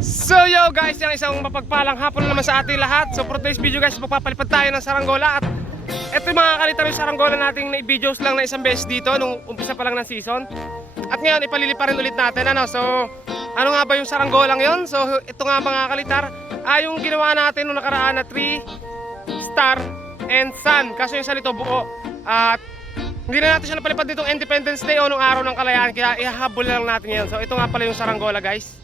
So yo guys, yung isang mapagpalang hapon naman sa ating lahat. So for today's video guys, magpapalipad tayo ng saranggola. At ito yung mga kalitar yung saranggola nating na-videos lang na isang beses dito nung umpisa pa lang ng season. At ngayon ipaliliparin ulit natin ano. So ano nga ba yung saranggolang yon? So ito nga mga kalitar, yung ginawa natin nung nakaraan na 3 star and sun. Kaso yung salito buo. At hindi na natin siya napalipad nitong Independence Day o nung araw ng kalayaan, kaya ihahabol lang natin ngayon. So ito nga pala yung saranggola guys.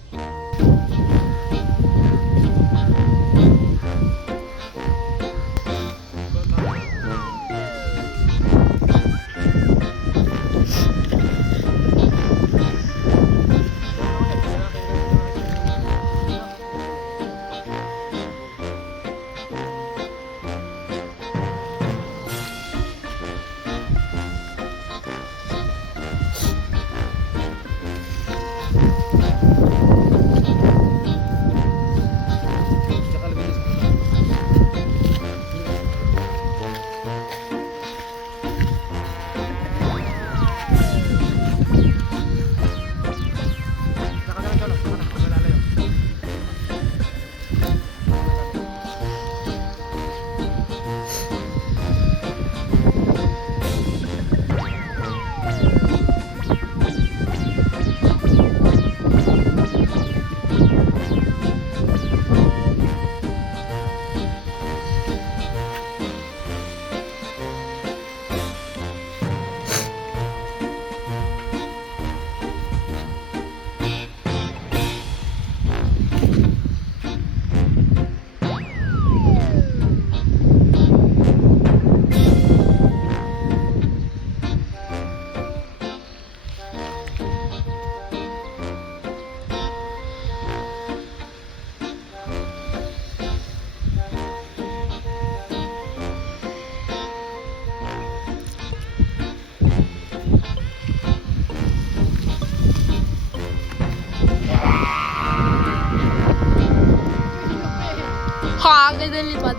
Ha, ganda lipad.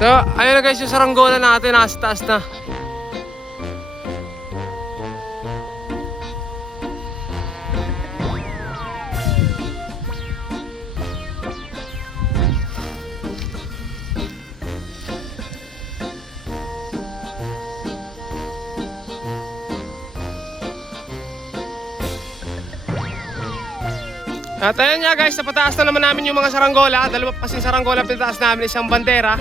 So, ayun na guys yung saranggola natin, nasa taas na. At ayun nga guys, napataas na naman namin yung mga saranggola. Dalawa pa kasing saranggola pinataas namin, isang bandera.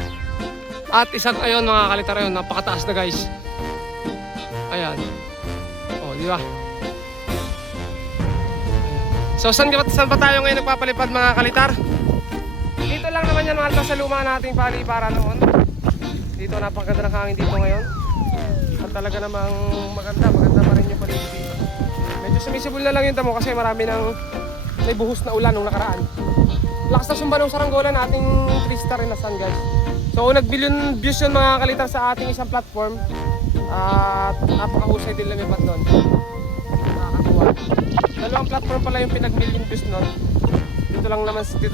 At isang, ayun mga kalitar, ayun, napakataas na guys. Ayan. O, di ba? So saan ba tayo ngayon nagpapalipad mga kalitar? Dito lang naman yan mga kalitar sa luma nating paliparan noon. Dito napakaganda ng hangin dito ngayon. At talaga namang maganda pa rin yung paligid dito. Medyo sumisibol na lang yung damo kasi marami ng may buhos na ulan nung nakaraan. Lakas na sumba ng saranggola nating 3-star na sun guys. So nag-billion views yun mga kalitar sa ating isang platform. At napakahusay din lumipat doon. Nakakatuwa. Dalawang platform pala yung pinag-million views nun. Dito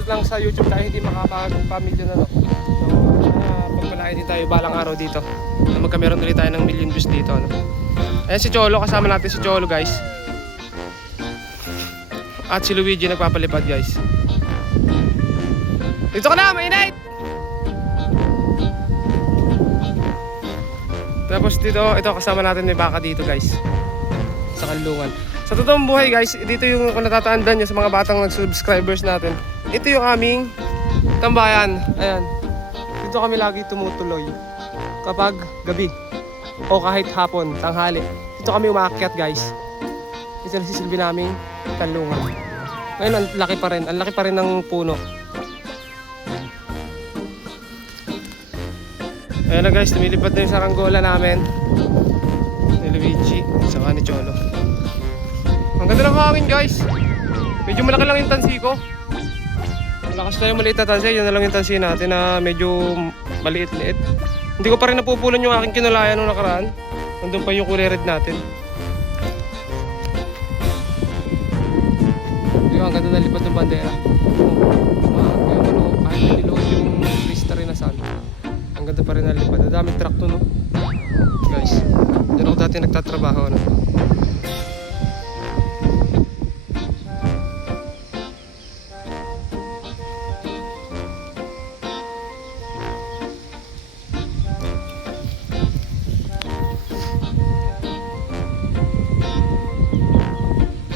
lang sa YouTube tayo hindi makapag-million na no. So pagpalain din tayo balang araw dito na magkameron ulit tayo ng million views dito no? Ayan si Cholo, kasama natin si Cholo guys. At si Luigi nagpapalipad guys. Dito ka na, mainit! Tapos dito, ito kasama natin may baka dito guys. Sa kanlungan. Sa totoong buhay guys, dito yung kung natatandaan nyo sa mga batang nag-subscribers natin. Ito yung aming tambayan. Ayan. Dito kami lagi tumutuloy. Kapag gabi. O kahit hapon, tanghali. Dito kami umaakyat guys. Ito nagsisilbi naming kanlungan. Ngayon ang laki pa rin. Ang laki pa rin ng puno. Ayan na guys, lumilipad na yung saranggola namin. Ni Luigi, saka ni Cholo. Ang ganda ng hangin guys. Medyo malaki lang yung tansi ko. Malakas na yung maliit na tansi. Yan na lang yung tansi natin na medyo maliit-liit. Hindi ko pa rin napupulan yung aking kinulayan nung nakaraan. Nandun pa yung kulay red natin. Ang ganda na lipad ng bandera. Kahit niliload yung Krista rin na sun. Ang ganda pa rin na lipad. Ang daming truck to no. Guys, dyan ako dati nagtatrabaho no?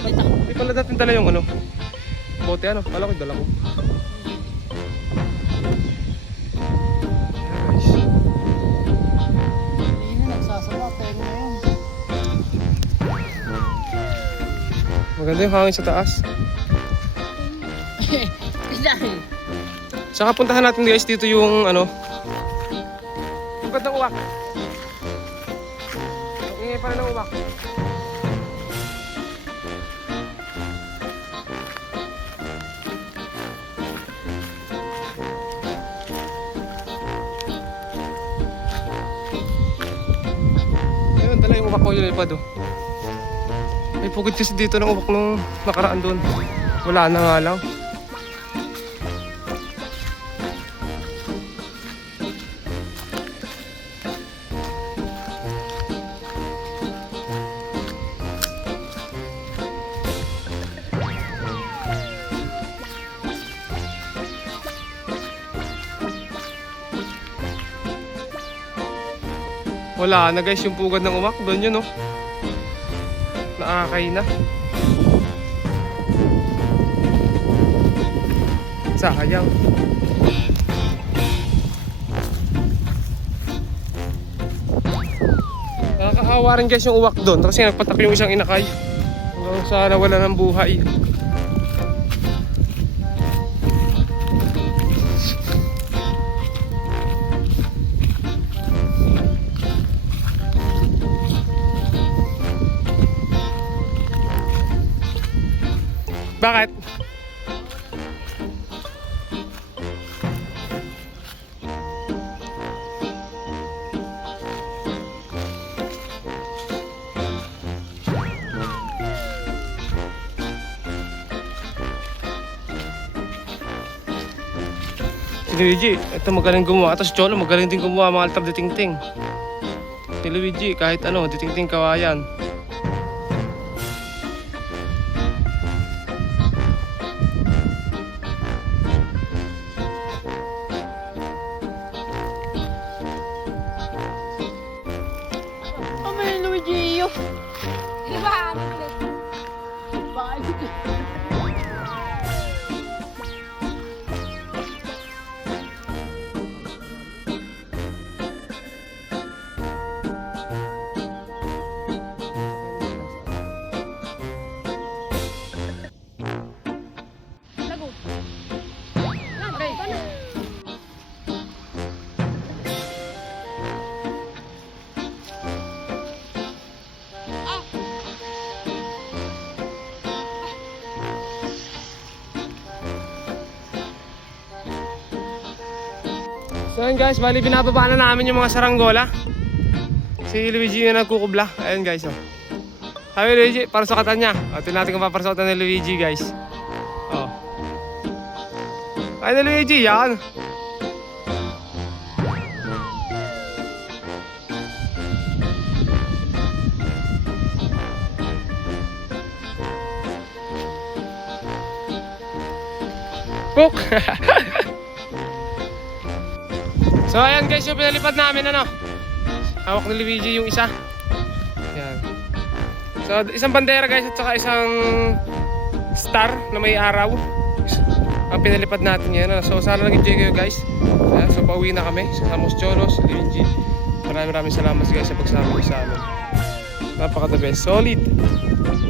Hindi pala natin dala yung ano bote ano, kala ko dala ko. Hindi nagsasama, pero ngayon. Maganda yung hangin sa taas. Dahil. Saka puntahan natin guys dito yung ano yung gandang uwak. Ingay pa rin ng uwak. Dala yung uwak ko yung lipad oh. May pugid kasi dito ng uwak nung nakaraan doon. Wala na nga lang. Wala na guys yung pugad ng uwak doon yun oh. Naakay na. Sayang. Nakakaawa rin guys yung uwak doon kasi nagpatak yung isang inakay. Hanggang sa nawala ng buhay. Bakit? Si Luigi, ito magaling gumawa. Ito si Cholo, magaling din gumawa mga altar ditingting. Si Luigi, kahit ano, ditingting kawayan. So ayun guys, bali binababa na namin yung mga saranggola. Si Luigi na nagkukubla. Ayun guys, oh. Sabi Luigi, para sukatan niya. O, ito natin kung paparasukatan ni Luigi guys. Oh. Ay na Luigi, yan. Cook! So ayan guys, yung pinalipad namin ano. Hawak ni Luigi yung isa. Yan. So isang bandera guys at saka isang star na may araw. Ang pinalipad natin yan. Ano? So sana nag-enjoy kayo guys. Ayan, so pauwi na kami sa Los Cholos, Luigi. Maraming salamat guys sa pagsama niyo sa amin. Napaka the best. Solid.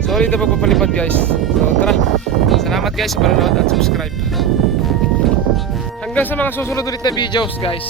Solid na pagpapalipad guys. So tara. Salamat guys sa panonood at subscribe. Hanggang sa mga susunod ulit na videos guys.